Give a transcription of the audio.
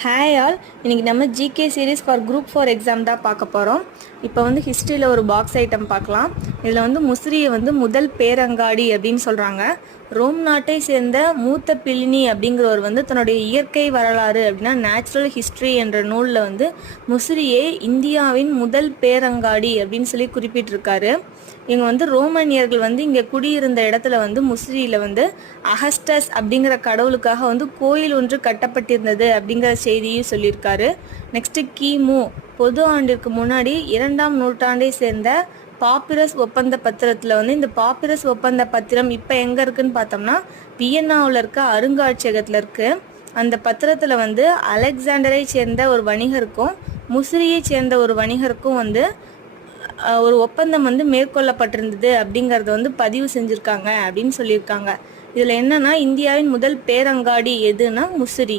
Hi all, இன்றைக்கி நம்ம GK series for group 4 exam தான் பார்க்க போகிறோம். இப்போ வந்து ஹிஸ்ட்ரியில் ஒரு பாக்ஸ் ஐட்டம் பார்க்கலாம். இதில் வந்து முசிறியை வந்து முதல் பேரங்காடி அப்படின்னு சொல்கிறாங்க. ரோம் நாட்டை சேர்ந்த மூத்த பிளினி அப்படிங்கிறவர் வந்து தன்னுடைய இயற்கை வரலாறு அப்படின்னா நேச்சுரல் ஹிஸ்ட்ரி என்ற நூலில் வந்து முசிறியை இந்தியாவின் முதல் பேரங்காடி அப்படின்னு சொல்லி குறிப்பிட்டிருக்காரு. இவங்க வந்து ரோமானியர்கள் வந்து இங்கே குடியிருந்த இடத்துல வந்து முசிறியில் வந்து அகஸ்டஸ் அப்படிங்கிற கடவுளுக்காக வந்து கோயில் ஒன்று கட்டப்பட்டிருந்தது அப்படிங்கிற செய்தியும் சொல்லியிருக்காரு. நெக்ஸ்ட் கிமு பொது ஆண்டிற்கு முன்னாடி 2ஆம் நூற்றாண்டை சேர்ந்த பாப்பிரஸ் ஒப்பந்த பத்திரத்தில் வந்து இந்த பாப்பிரஸ் ஒப்பந்த பத்திரம் இப்போ எங்கே இருக்குன்னு பார்த்தோம்னா வியன்னாவில் இருக்க அருங்காட்சியகத்தில் இருக்குது. அந்த பத்திரத்தில் வந்து அலெக்சாண்டரை சேர்ந்த ஒரு வணிகருக்கும் முசிறியை சேர்ந்த ஒரு வணிகருக்கும் வந்து ஒரு ஒப்பந்தம் வந்து மேற்கொள்ளப்பட்டிருந்தது அப்படிங்கிறத வந்து பதிவு செஞ்சுருக்காங்க அப்படின்னு சொல்லியிருக்காங்க. இதில் என்னன்னா இந்தியாவின் முதல் பேரங்காடி எதுனா முசிறி.